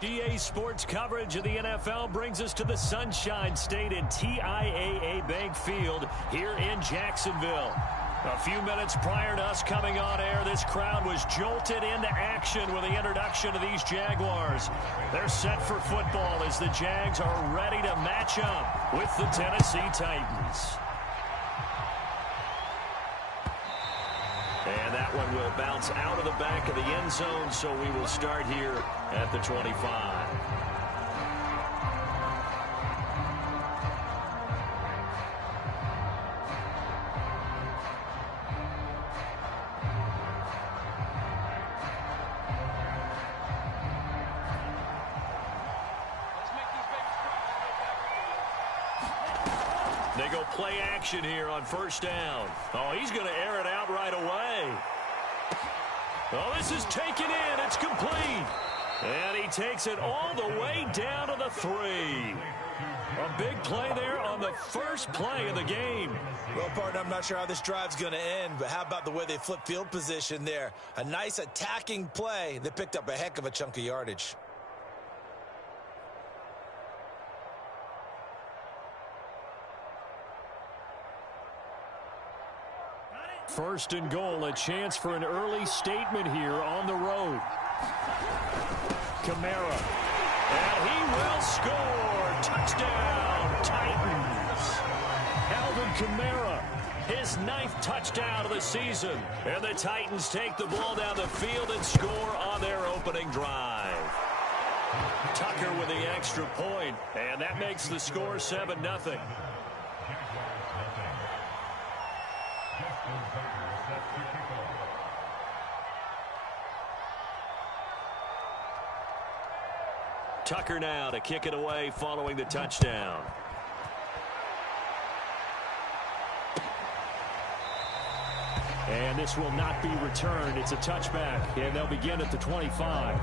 GA Sports coverage of the NFL brings us to the Sunshine State and TIAA Bank Field here in Jacksonville. A few minutes prior to us coming on air, this crowd was jolted into action with the introduction of these Jaguars. They're set for football as the Jags are ready to match up with the Tennessee Titans. And that one will bounce out of the back of the end zone, so we will start here at the 25. They go play action here on first down. Oh, he's going to air it out right away. Oh, this is taken in. It's complete. And he takes it all the way down to the 3. A big play there on the first play of the game. Well, partner, I'm not sure how this drive's going to end, but how about the way they flip field position there? A nice attacking play that picked up a heck of a chunk of yardage. First and goal, a chance for an early statement here on the road. Kamara. And he will score. Touchdown, Titans. Alvin Kamara, his 9th touchdown of the season. And the Titans take the ball down the field and score on their opening drive. Tucker with the extra point, and that makes the score 7-0. Tucker now to kick it away following the touchdown. And this will not be returned. It's a touchback, and they'll begin at the 25.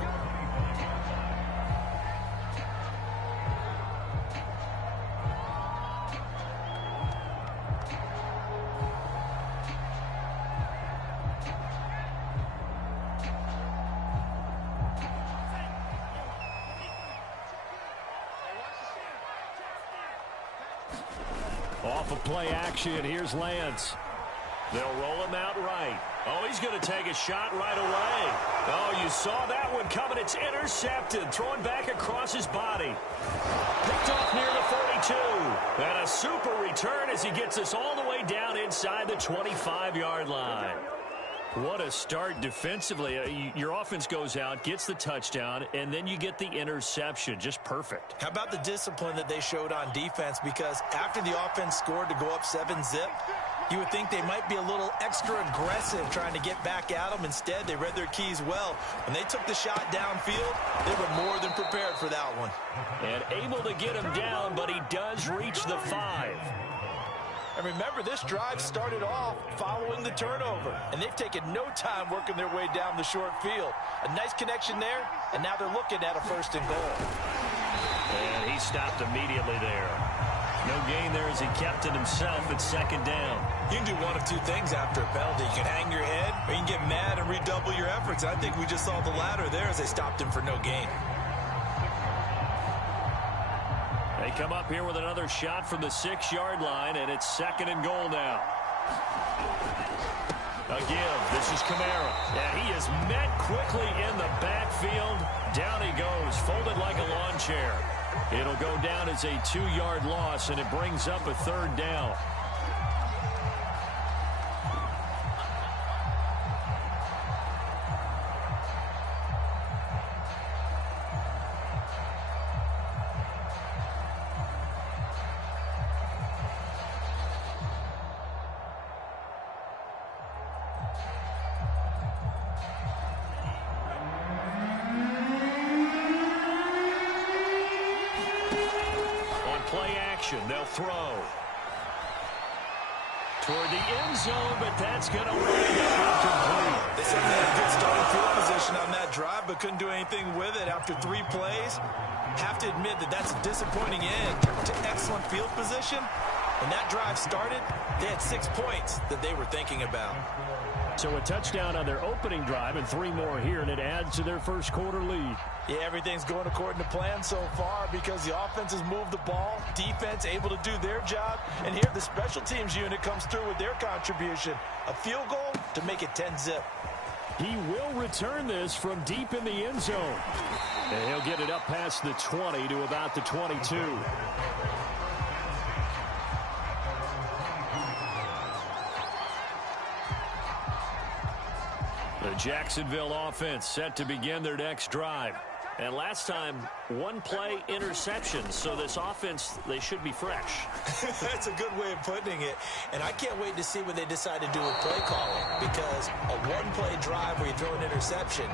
Off of play action, here's Lance. They'll roll him out right. Oh, he's going to take a shot right away. Oh, you saw that one coming. It's intercepted. Thrown back across his body. Picked off near the 42. And a super return as he gets us all the way down inside the 25-yard line. What a start defensively. Your offense goes out, gets the touchdown, and then you get the interception. Just perfect. How about the discipline that they showed on defense? Because after the offense scored to go up 7-zip, you would think they might be a little extra aggressive trying to get back at them. Instead, they read their keys well. When they took the shot downfield, they were more than prepared for that one. And able to get him down, but he does reach the 5. And remember, this drive started off following the turnover, and they've taken no time working their way down the short field. A nice connection there, and now they're looking at a first and goal. And he stopped immediately there. No gain there as he kept it himself at second down. You can do one of two things after a penalty. You can hang your head, or you can get mad and redouble your efforts. I think we just saw the latter there as they stopped him for no gain. They come up here with another shot from the 6-yard line, and it's second and goal now. A give. This is Kamara. And he is met quickly in the backfield. Down he goes, folded like a lawn chair. It'll go down as a 2-yard loss, and it brings up a third down. They'll throw toward the end zone, but that's going to wind up incomplete. They certainly had a good starting field position on that drive, but couldn't do anything with it after 3 plays. Have to admit that that's a disappointing end to excellent field position. When that drive started, they had 6 points that they were thinking about. So a touchdown on their opening drive and 3 more here, and it adds to their first quarter lead. Yeah, everything's going according to plan so far because the offense has moved the ball, defense able to do their job, and here the special teams unit comes through with their contribution. A field goal to make it 10-zip. He will return this from deep in the end zone. And he'll get it up past the 20 to about the 22. The Jacksonville offense set to begin their next drive. And last time, 1-play interception. So this offense, they should be fresh. That's a good way of putting it. And I can't wait to see what they decide to do with play calling. Because a 1-play drive where you throw an interception,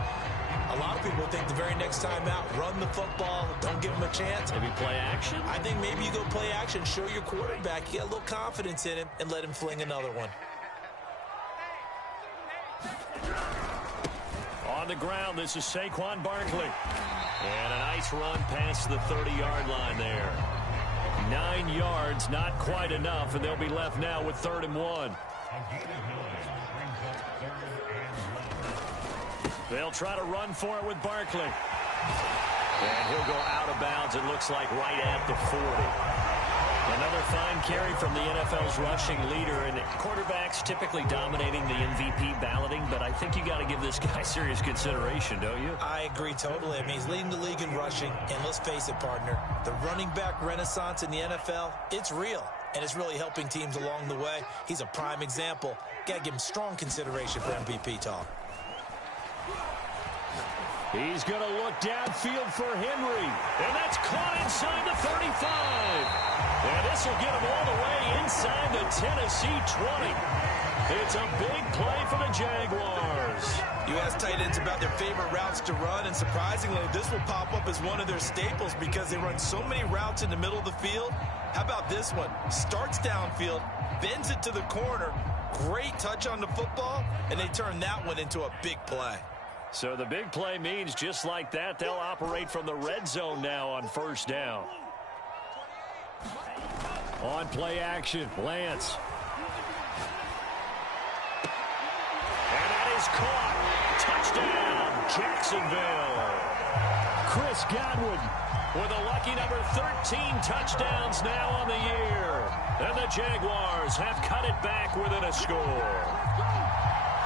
a lot of people think the very next time out, run the football, don't give them a chance. Maybe play action? I think maybe you go play action, show your quarterback, you get a little confidence in him, and let him fling another one. On the ground, this is Saquon Barkley. And a nice run past the 30-yard line there. 9 yards, not quite enough, and they'll be left now with 3rd and 1. They'll try to run for it with Barkley. And he'll go out of bounds, it looks like, right at the 40. Another fine carry from the NFL's rushing leader, and quarterbacks typically dominating the MVP balloting, but I think you got to give this guy serious consideration, don't you? I agree totally. I mean, he's leading the league in rushing, and let's face it, partner, the running back renaissance in the NFL, it's real, and it's really helping teams along the way. He's a prime example. Got to give him strong consideration for MVP talk. He's going to look downfield for Henry, and that's caught inside the 35. And this will get him all the way inside the Tennessee 20. It's a big play for the Jaguars. You ask tight ends about their favorite routes to run, and surprisingly, this will pop up as one of their staples because they run so many routes in the middle of the field. How about this one? Starts downfield, bends it to the corner, great touch on the football, and they turn that one into a big play. So the big play means just like that, they'll operate from the red zone now on 1st down. On play action, Lance. And that is caught. Touchdown, Jacksonville. Chris Godwin with a lucky number 13 touchdowns now on the year. And the Jaguars have cut it back within a score.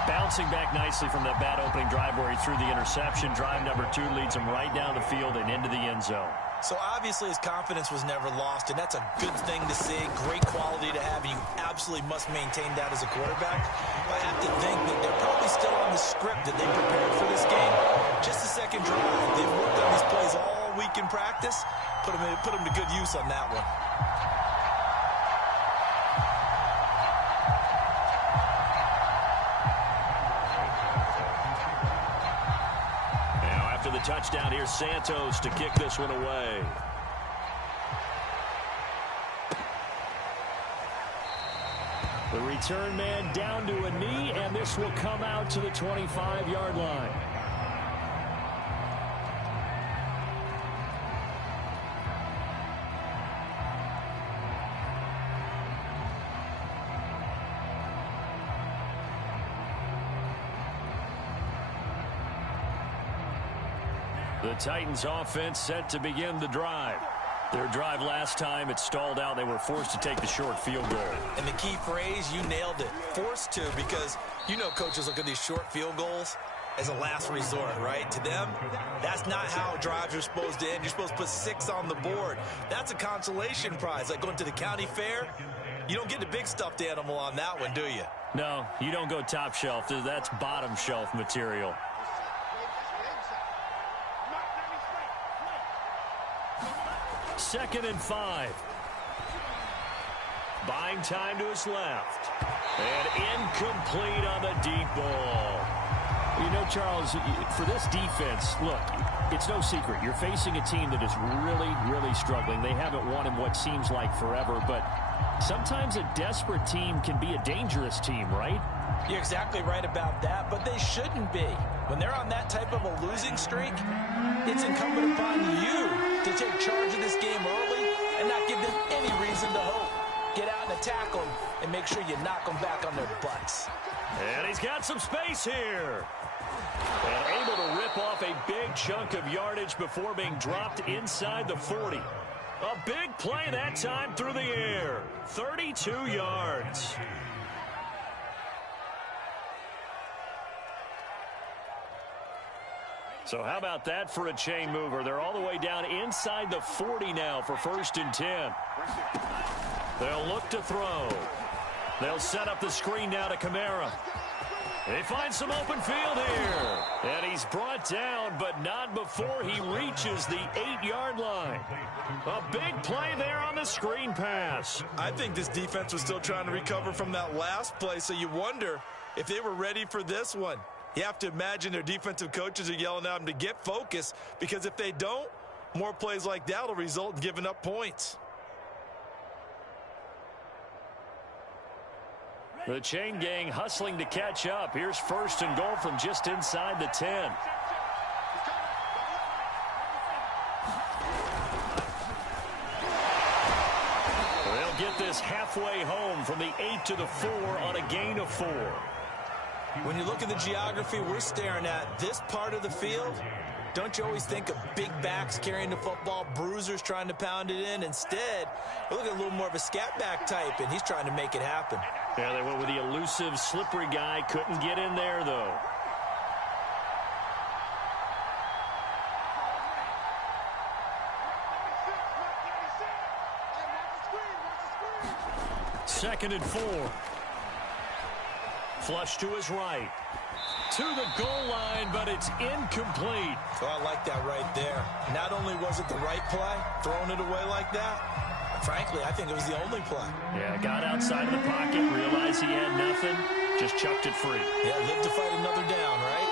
Bouncing back nicely from that bad opening drive where he threw the interception. Drive number 2 leads him right down the field and into the end zone. So obviously his confidence was never lost, and that's a good thing to see. Great quality to have, and you absolutely must maintain that as a quarterback. But I have to think that they're probably still on the script that they prepared for this game. Just a second drive. They've worked on these plays all week in practice. Put them to good use on that one. The touchdown, here's Santos to kick this one away. The return man down to a knee, and this will come out to the 25-yard line. The Titans offense set to begin the drive. Their drive last time, it stalled out. They were forced to take the short field goal. And the key phrase, you nailed it. Forced to, because you know coaches look at these short field goals as a last resort, right? To them, that's not how drives are supposed to end. You're supposed to put 6 on the board. That's a consolation prize, like going to the county fair. You don't get the big stuffed animal on that one, do you? No, you don't go top shelf. That's bottom shelf material. Second and 5. Buying time to his left. And incomplete on the deep ball. You know, Charles, for this defense, look, it's no secret. You're facing a team that is really, really struggling. They haven't won in what seems like forever, but sometimes a desperate team can be a dangerous team, right? You're exactly right about that, but they shouldn't be. When they're on that type of a losing streak, it's incumbent upon you to take charge of this game early and not give them any reason to hope. get out and attack them and make sure you knock them back on their butts. And he's got some space here. And able to rip off a big chunk of yardage before being dropped inside the 40. A big play that time through the air. 32 yards. So how about that for a chain mover? They're all the way down inside the 40 now for 1st and 10. They'll look to throw. They'll set up the screen now to Kamara. They find some open field here. And he's brought down, but not before he reaches the 8-yard line. A big play there on the screen pass. I think this defense was still trying to recover from that last play, so you wonder if they were ready for this one. You have to imagine their defensive coaches are yelling at them to get focused, because if they don't, more plays like that will result in giving up points. The chain gang hustling to catch up. Here's 1st and goal from just inside the 10. They'll get this halfway home from the 8 to the 4 on a gain of 4. When you look at the geography we're staring at, this part of the field, don't you always think of big backs carrying the football, bruisers trying to pound it in? Instead, look at a little more of a scat back type, and he's trying to make it happen. Yeah, they went with the elusive, slippery guy. Couldn't get in there, though. Second and 4. Flush to his right. To the goal line, but it's incomplete. Oh, I like that right there. Not only was it the right play, throwing it away like that, frankly, I think it was the only play. Yeah, got outside of the pocket, realized he had nothing, just chucked it free. Yeah, live to fight another down, right?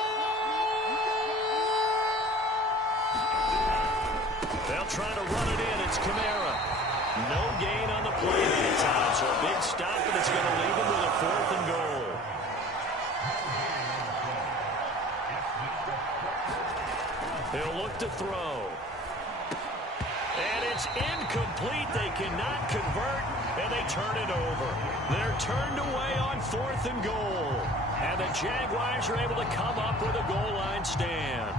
They'll try to run it in. It's Kamara. No gain on the play that time, so a big stop, and it's going to leave him with a 4th and goal. He'll look to throw. And it's incomplete. They cannot convert, and they turn it over. They're turned away on 4th and goal. And the Jaguars are able to come up with a goal line stand.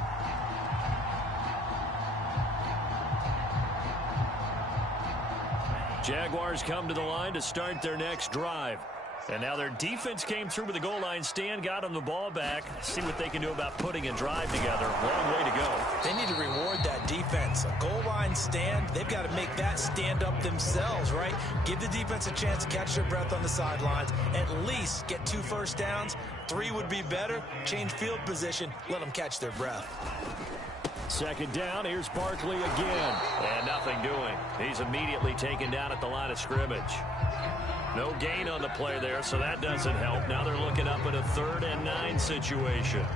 Jaguars come to the line to start their next drive. And now their defense came through with a goal line stand, got them the ball back. See what they can do about putting a drive together. Long way to go. They need to reward that defense. A goal line stand, they've got to make that stand up themselves, right? Give the defense a chance to catch their breath on the sidelines. At least get 2 first downs. 3 would be better. Change field position. Let them catch their breath. Second down, here's Barkley again. And nothing doing. He's immediately taken down at the line of scrimmage. No gain on the play there, so that doesn't help. Now they're looking up at a 3rd and 9 situation.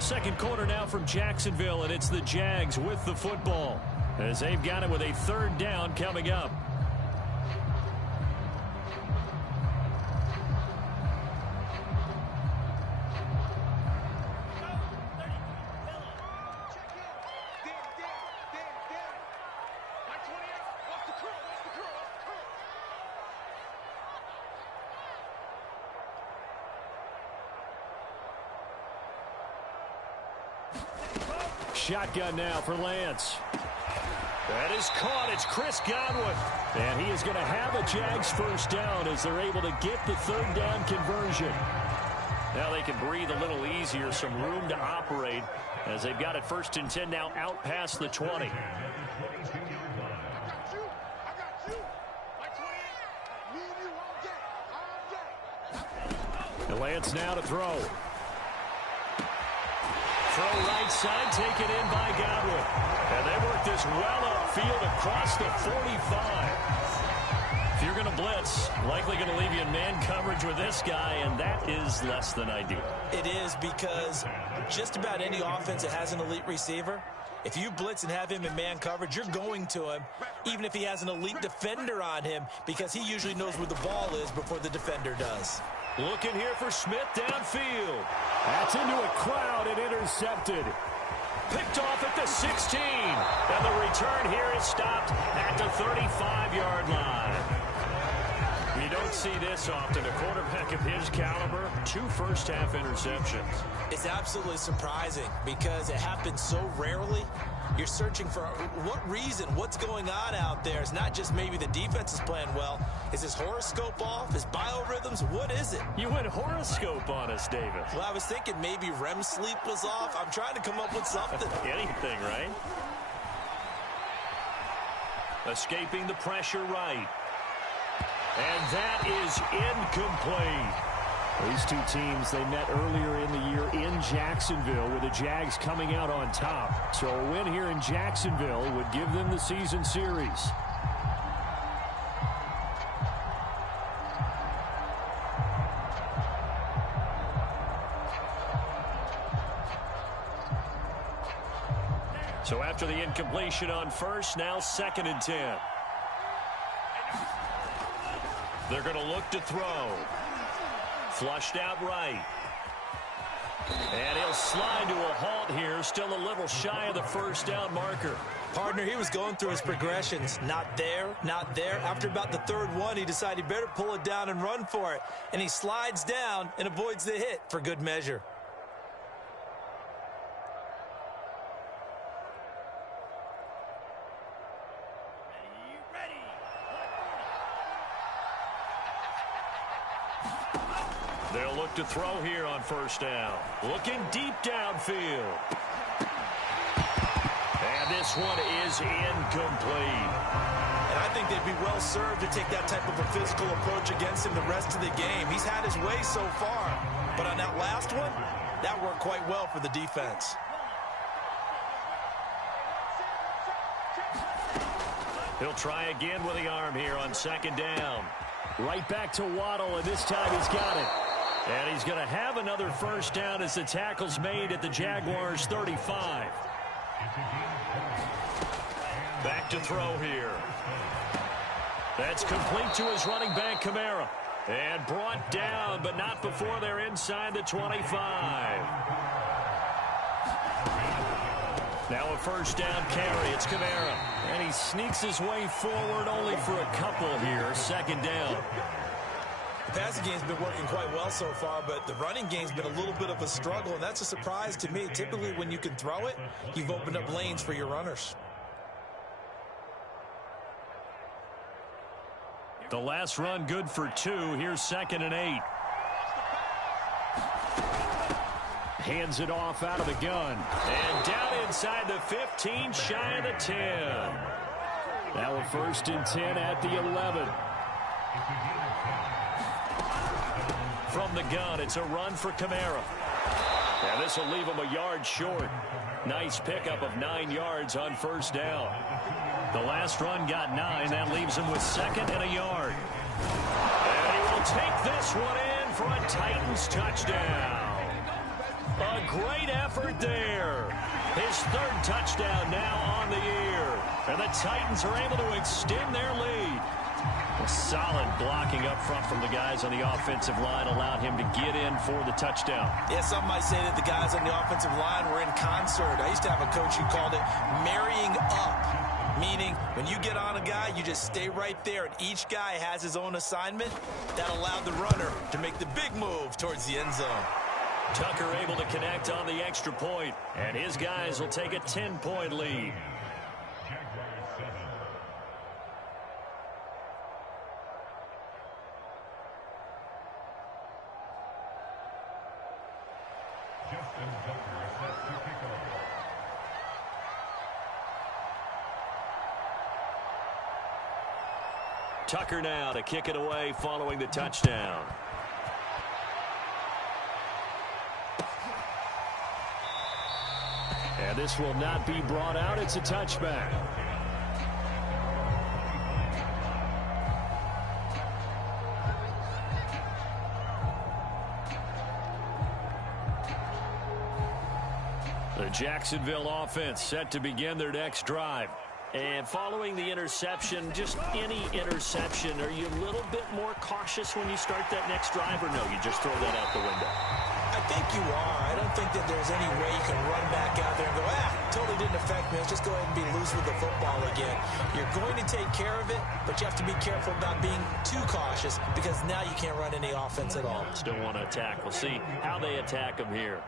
Second quarter now from Jacksonville, and it's the Jags with the football, as they've got it with a 3rd down coming up. Shotgun now for Lance. That is caught. It's Chris Godwin. And he is going to have a Jags 1st down as they're able to get the 3rd down conversion. Now they can breathe a little easier, some room to operate as they've got it 1st and 10 now out past the 20. And Lance now to throw. Throw right side, taken in by Godwin. And they work this well upfield across the 45. If you're going to blitz, likely going to leave you in man coverage with this guy, and that is less than ideal. It is, because just about any offense that has an elite receiver, if you blitz and have him in man coverage, you're going to him, even if he has an elite defender on him, because he usually knows where the ball is before the defender does. Looking here for Smith downfield. That's into a crowd and intercepted. Picked off at the 16. And the return here is stopped at the 35-yard line. see this often. A quarterback of his caliber, 2 first-half interceptions. It's absolutely surprising because it happens so rarely. You're searching for what reason, what's going on out there. It's not just maybe the defense is playing well. Is his horoscope off? His biorhythms? What is it? You went horoscope on us, David. Well, I was thinking maybe REM sleep was off. I'm trying to come up with something. Anything, right? Escaping the pressure right. And that is incomplete. These two teams, they met earlier in the year in Jacksonville with the Jags coming out on top. So a win here in Jacksonville would give them the season series. So after the incompletion on first, now 2nd and 10. They're going to look to throw. Flushed out right. And he'll slide to a halt here. Still a little shy of the first down marker. Partner, he was going through his progressions. Not there, not there. After about the 3rd one, he decided he better pull it down and run for it. And he slides down and avoids the hit for good measure. They'll look to throw here on first down. Looking deep downfield. And this one is incomplete. And I think they'd be well served to take that type of a physical approach against him the rest of the game. He's had his way so far. But on that last one, that worked quite well for the defense. He'll try again with the arm here on 2nd down. Right back to Waddle, and this time he's got it. And he's going to have another first down as the tackle's made at the Jaguars' 35. Back to throw here. That's complete to his running back, Kamara. And brought down, but not before they're inside the 25. Now a first down carry. It's Kamara. And he sneaks his way forward only for a couple here. 2nd down. The passing game's been working quite well so far, but the running game's been a little bit of a struggle, and that's a surprise to me. Typically, when you can throw it, you've opened up lanes for your runners. The last run good for 2. Here's 2nd and 8. Hands it off out of the gun. And down inside the 15, shy of the 10. Now a 1st and 10 at the 11. From the gun, it's a run for Kamara. And this will leave him a yard short. Nice pickup of 9 yards on first down. The last run got 9. That leaves him with 2nd and a yard. And he will take this one in for a Titans touchdown. A great effort there. His 3rd touchdown now on the year. And the Titans are able to extend their lead. A solid blocking up front from the guys on the offensive line allowed him to get in for the touchdown. Yeah, some might say that the guys on the offensive line were in concert. I used to have a coach who called it marrying up, meaning when you get on a guy, you just stay right there, and each guy has his own assignment. That allowed the runner to make the big move towards the end zone. Tucker able to connect on the extra point, and his guys will take a 10-point lead. Tucker now to kick it away following the touchdown. And this will not be brought out. It's a touchback. The Jacksonville offense set to begin their next drive. And following the interception, just any interception, are you a little bit more cautious when you start that next drive, or no, you just throw that out the window? I think you are. I don't think that there's any way you can run back out there and go, totally didn't affect me. Let's just go ahead and be loose with the football again. You're going to take care of it, but you have to be careful about being too cautious because now you can't run any offense at all. Still want to attack. We'll see how they attack him here.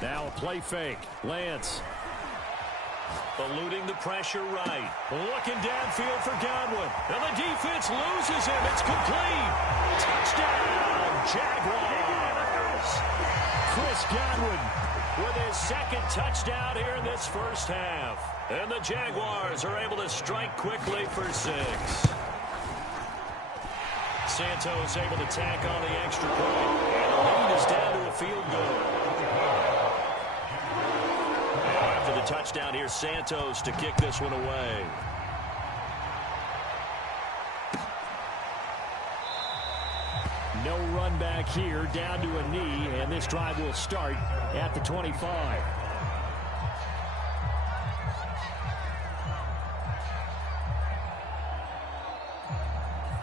Now a play fake. Lance. Eluding the pressure right. Looking downfield for Godwin. And the defense loses him. It's complete. Touchdown, Jaguars. Chris Godwin with his second touchdown here in this first half. And the Jaguars are able to strike quickly for 6. Santos able to tack on the extra point. And the lead is down to a field goal. After the touchdown here, Santos to kick this one away. No run back here, down to a knee, and this drive will start at the 25.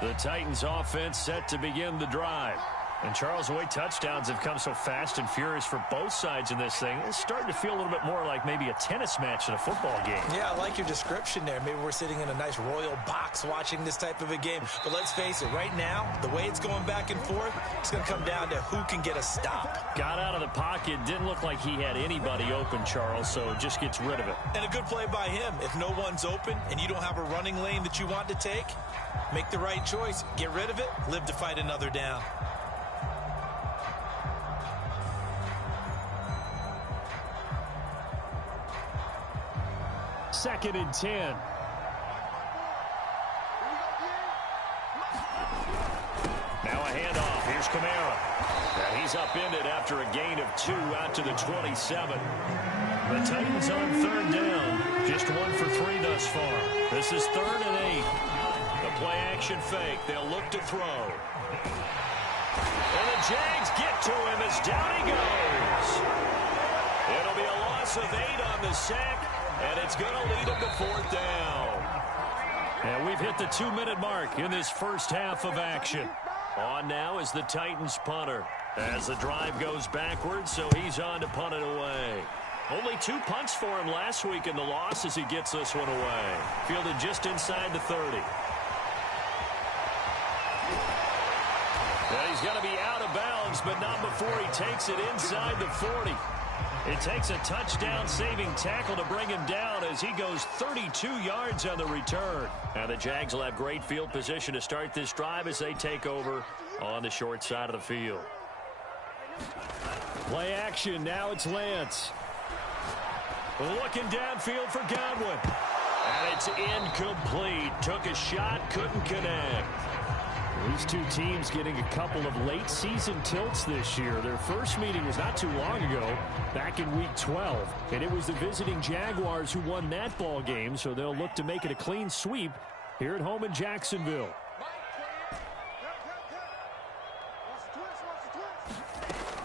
The Titans offense set to begin the drive. And Charles, the way touchdowns have come so fast and furious for both sides in this thing, it's starting to feel a little bit more like maybe a tennis match in a football game. Yeah, I like your description there. Maybe we're sitting in a nice royal box watching this type of a game. But let's face it, right now, the way it's going back and forth, it's going to come down to who can get a stop. Got out of the pocket, didn't look like he had anybody open, Charles, so just gets rid of it. And a good play by him. If no one's open and you don't have a running lane that you want to take, make the right choice. Get rid of it, live to fight another down. Second and 10. Now a handoff. Here's Kamara. And he's upended after a gain of 2 out to the 27. The Titans on third down. Just 1 for 3 thus far. This is 3rd and 8. The play action fake. They'll look to throw. And the Jags get to him as down he goes. It'll be a loss of 8 on the sack. And it's going to lead them to 4th down. And we've hit the 2-minute mark in this first half of action. On now is the Titans punter. As the drive goes backwards, so he's on to punt it away. Only 2 punts for him last week in the loss as he gets this one away. Fielded just inside the 30. And he's going to be out of bounds, but not before he takes it inside the 40. It takes a touchdown-saving tackle to bring him down as he goes 32 yards on the return. And the Jags will have great field position to start this drive as they take over on the short side of the field. Play action. Now it's Lance. Looking downfield for Godwin. And it's incomplete. Took a shot, couldn't connect. These two teams getting a couple of late season tilts this year. Their first meeting was not too long ago, back in week 12. And it was the visiting Jaguars who won that ball game, so they'll look to make it a clean sweep here at home in Jacksonville.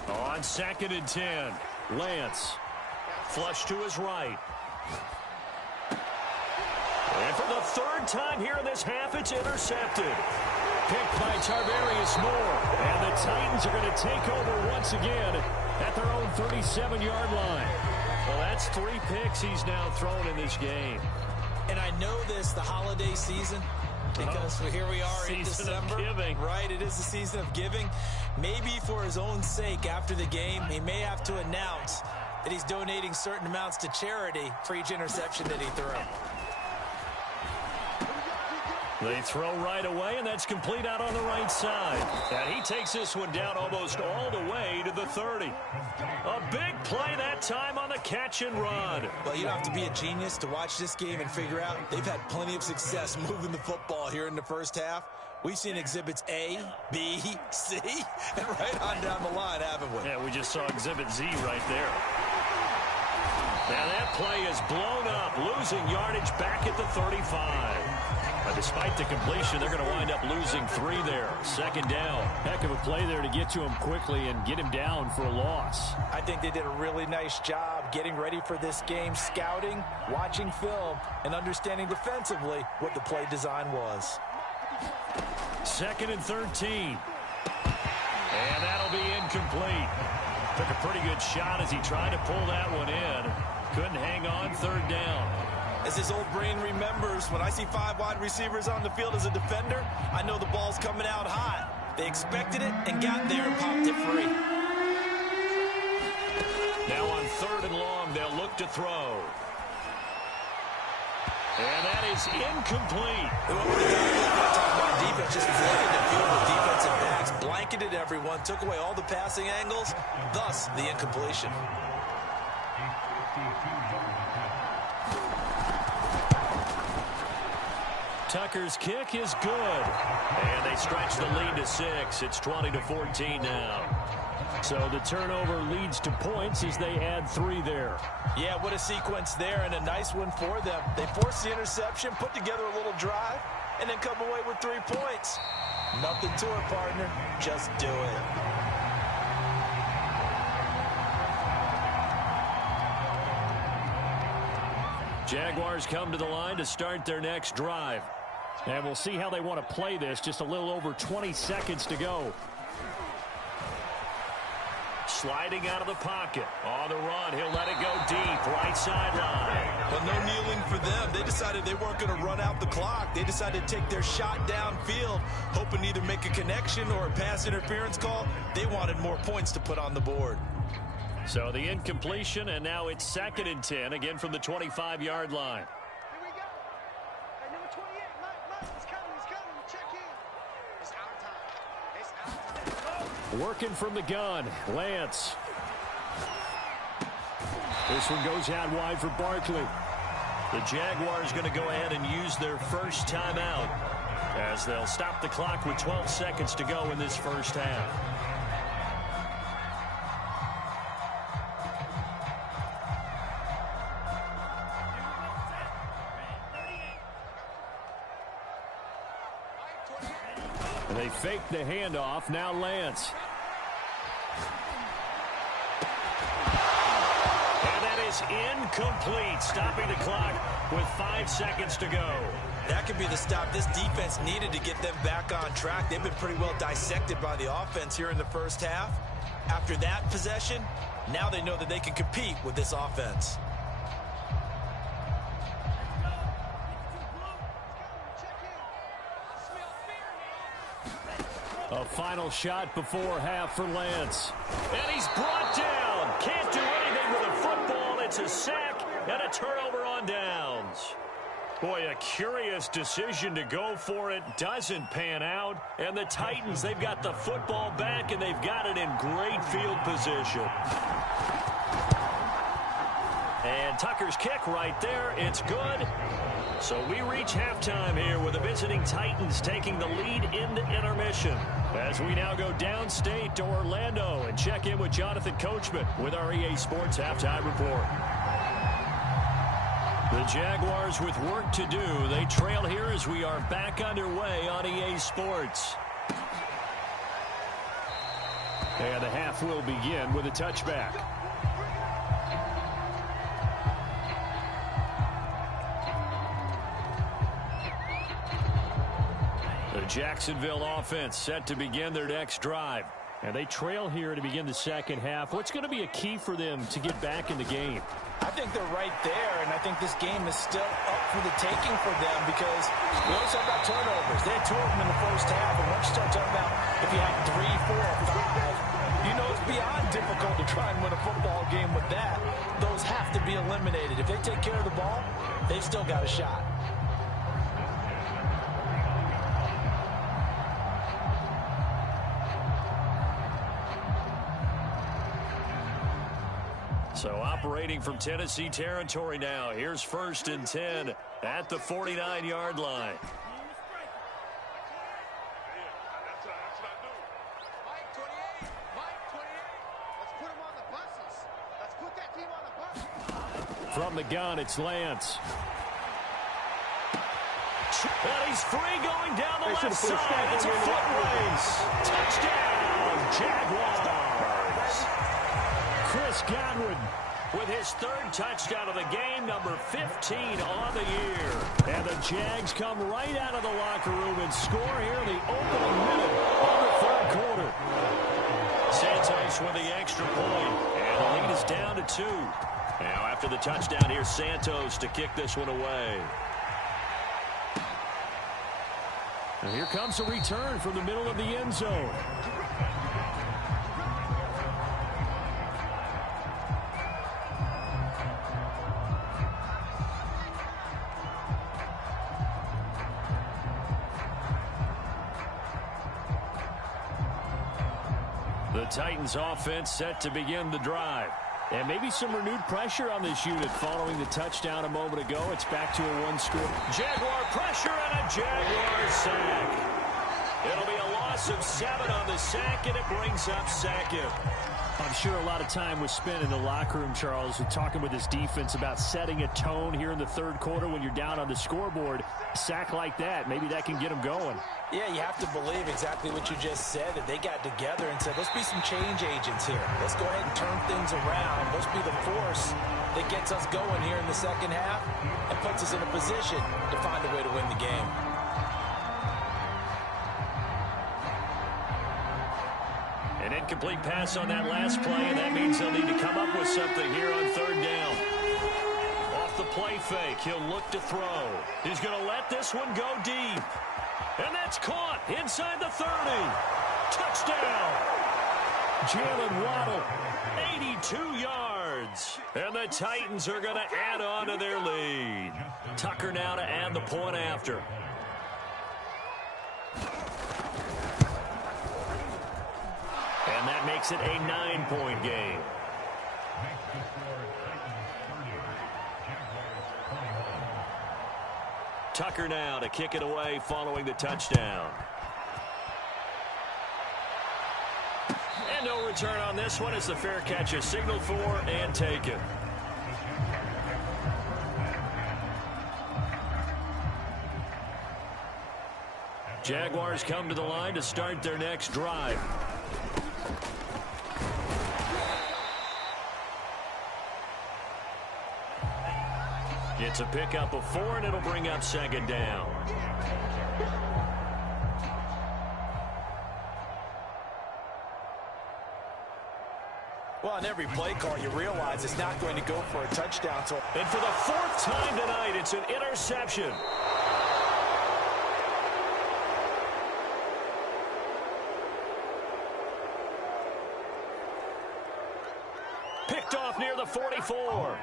On 2nd and 10, Lance. Flush to his right. And for the 3rd time here in this half, it's intercepted. Picked by Tarvarius Moore. And the Titans are going to take over once again at their own 37-yard line. Well, that's 3 picks he's now thrown in this game. And I know this, the holiday season, because here we are in December. Right, it is the season of giving. Maybe for his own sake after the game, he may have to announce that he's donating certain amounts to charity for each interception that he threw. They throw right away, and that's complete out on the right side. And he takes this one down almost all the way to the 30. A big play that time on the catch and run. Well, you don't have to be a genius to watch this game and figure out they've had plenty of success moving the football here in the first half. We've seen exhibits A, B, C, and right on down the line, haven't we? Yeah, we just saw exhibit Z right there. Now that play is blown up, losing yardage back at the 35. But despite the completion, they're going to wind up losing 3 there. 2nd down. Heck of a play there to get to him quickly and get him down for a loss. I think they did a really nice job getting ready for this game, scouting, watching film, and understanding defensively what the play design was. 2nd and 13. And that'll be incomplete. Took a pretty good shot as he tried to pull that one in. Couldn't hang on, third down. As his old brain remembers, when I see 5 wide receivers on the field as a defender, I know the ball's coming out hot. They expected it and got there and popped it free. Now on third and long, they'll look to throw. And that is incomplete. Defense just flooded the field with defensive backs, blanketed everyone, took away all the passing angles, thus the incompletion. Tucker's kick is good. And they stretch the lead to 6. It's 20-14 now. So the turnover leads to points as they add 3 there. Yeah, what a sequence there, and a nice one for them. They force the interception, put together a little drive, and then come away with 3 points. Nothing to it, partner. Just do it. Jaguars come to the line to start their next drive. And we'll see how they want to play this. Just a little over 20 seconds to go. Sliding out of the pocket. On the run, he'll let it go deep. Right sideline. But no kneeling for them. They decided they weren't going to run out the clock. They decided to take their shot downfield, hoping to either make a connection or a pass interference call. They wanted more points to put on the board. So the incompletion, and now it's 2nd and 10, again from the 25-yard line. Here we go. Hey, number 28, Mike, he's coming. Check in. It's our time. Working from the gun, Lance. This one goes out wide for Barkley. The Jaguars going to go ahead and use their first timeout as they'll stop the clock with 12 seconds to go in this first half. They fake the handoff. Now Lance. And that is incomplete, stopping the clock with 5 seconds to go. That could be the stop this defense needed to get them back on track. They've been pretty well dissected by the offense here in the first half. After that possession, now they know that they can compete with this offense. A final shot before half for Lance. And he's brought down. Can't do anything with a football. It's a sack and a turnover on downs. Boy, a curious decision to go for it. Doesn't pan out. And the Titans, they've got the football back, and they've got it in great field position. And Tucker's kick right there. It's good. So we reach halftime here with the visiting Titans taking the lead into intermission. As we now go downstate to Orlando and check in with Jonathan Coachman with our EA Sports Halftime Report. The Jaguars with work to do. They trail here as we are back underway on EA Sports. And the half will begin with a touchback. The Jacksonville offense set to begin their next drive. And they trail here to begin the second half. What's going to be a key for them to get back in the game? I think they're right there, and I think this game is still up for the taking for them because we always talk about turnovers. They had 2 of them in the first half, and once you start talking about if you have 3, 4, 5, you know it's beyond difficult to try and win a football game with that. Those have to be eliminated. If they take care of the ball, they've still got a shot. So operating from Tennessee territory now. Here's 1st and 10 at the 49-yard line. Mike 28. Let's put him on the buses. Let's put that team on the bus. From the gun, it's Lance. And he's free going down the left side. It's a foot race. Touchdown, Jaguars. Chris Godwin with his 3rd touchdown of the game, number 15 on the year. And the Jags come right out of the locker room and score here in the opening minute of the 3rd quarter. Chiefs with the extra point, and the lead is down to 2. Now after the touchdown, here's Santos to kick this one away. And here comes a return from the middle of the end zone. The Titans offense set to begin the drive. And maybe some renewed pressure on this unit following the touchdown a moment ago. It's back to a 1-score. Jaguar pressure and a Jaguar sack. It'll be a loss of 7 on the sack, and it brings up second. I'm sure a lot of time was spent in the locker room, Charles, with talking with his defense about setting a tone here in the third quarter when you're down on the scoreboard. A sack like that, maybe that can get them going. Yeah, you have to believe exactly what you just said, that they got together and said, let's be some change agents here. Let's go ahead and turn things around. Let's be the force that gets us going here in the second half and puts us in a position to find a way to win the game. An incomplete pass on that last play, and that means they'll need to come up with something here on third down. Off the play fake, he'll look to throw. He's going to let this one go deep. And that's caught inside the 30. Touchdown. Jalen Waddle, 82 yards. And the Titans are going to add on to their lead. Tucker now to add the point after. And that makes it a 9-point game. Tucker now to kick it away following the touchdown. And no return on this one as the fair catch is signaled for and taken. Jaguars come to the line to start their next drive. It's a pickup of 4, and it'll bring up second down. Well, on every play call, you realize it's not going to go for a touchdown. And for the 4th time tonight, it's an interception. Picked off near the 44.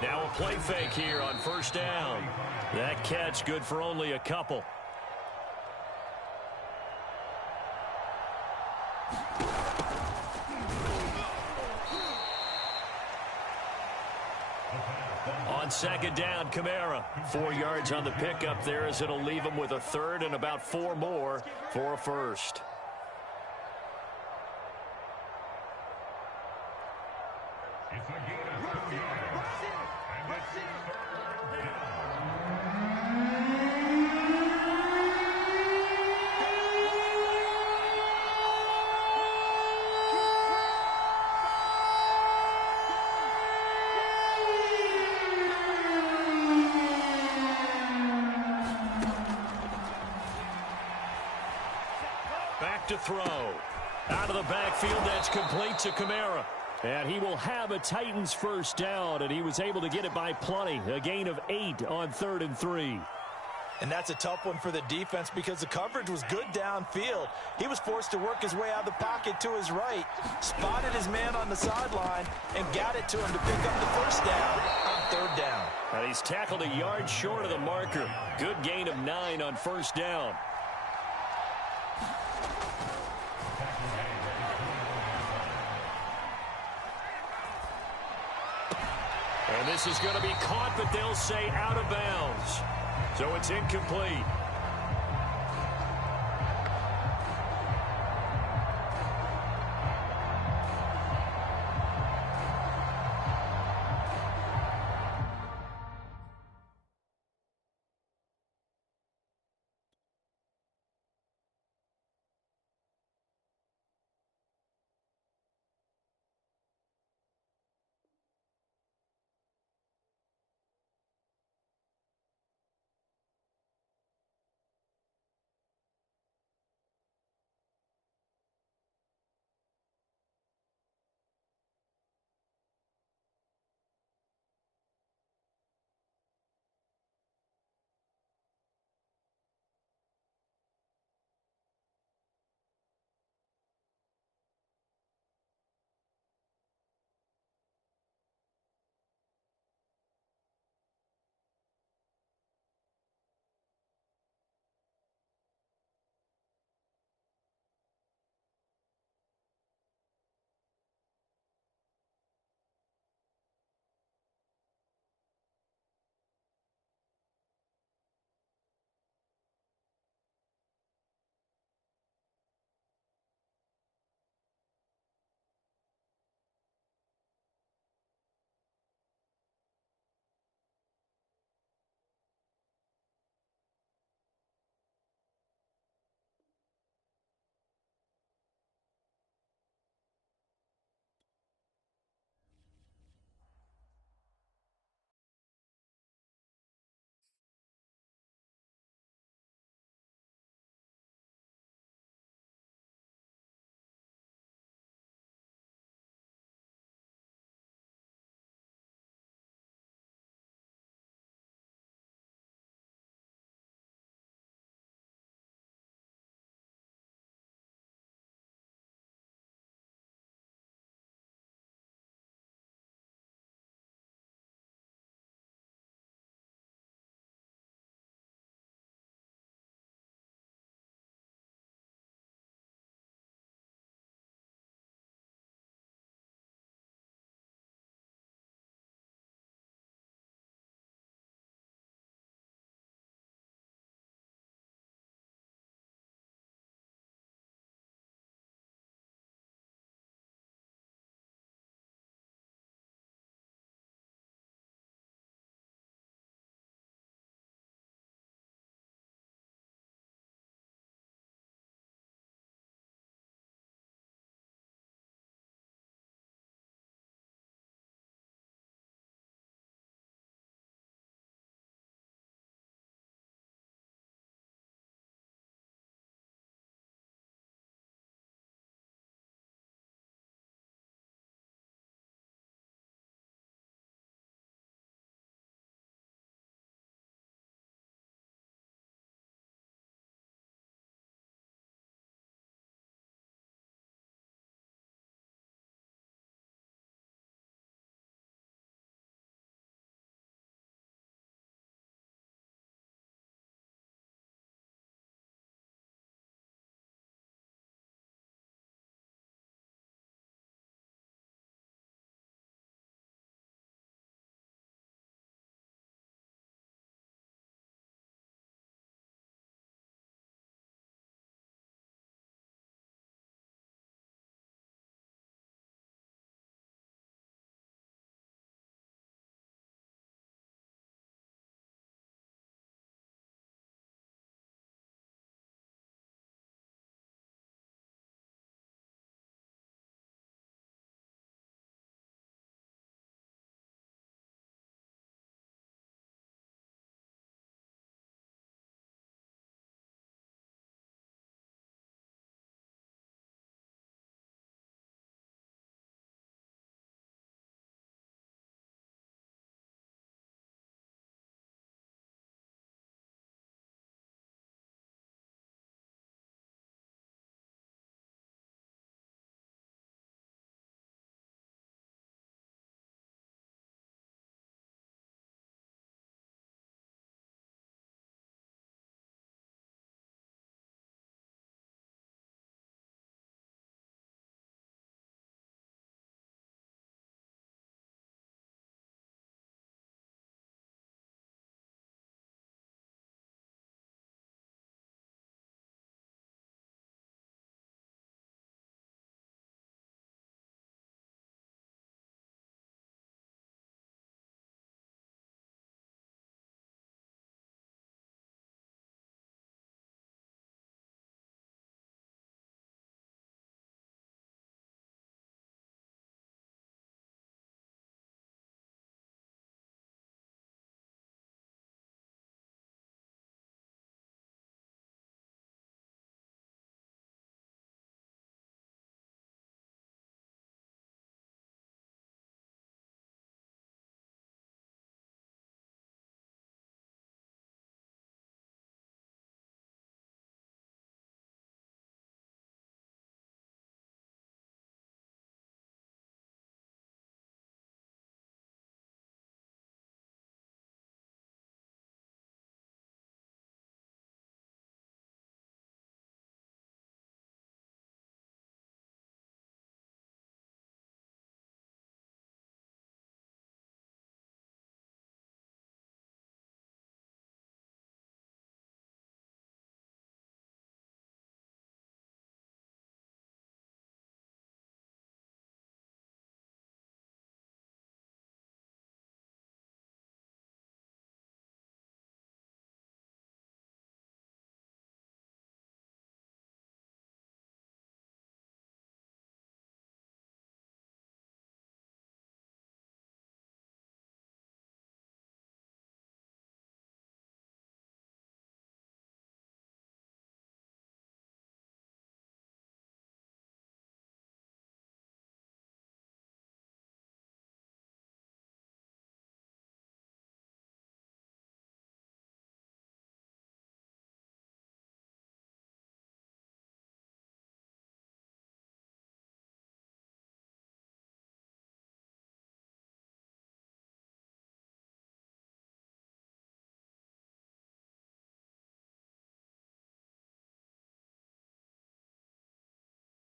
Now a play fake here on first down. That catch good for only a couple. On second down, Kamara. 4 yards on the pickup there as it'll leave him with a third and about 4 more for a first. To throw. Out of the backfield, that's complete to Kamara. And he will have a Titans first down, and he was able to get it by plenty. A gain of 8 on 3rd and 3. And that's a tough one for the defense because the coverage was good downfield. He was forced to work his way out of the pocket to his right, spotted his man on the sideline, and got it to him to pick up the first down on 3rd down. And he's tackled a yard short of the marker. Good gain of 9 on first down. And this is going to be caught, but they'll say out of bounds. So it's incomplete.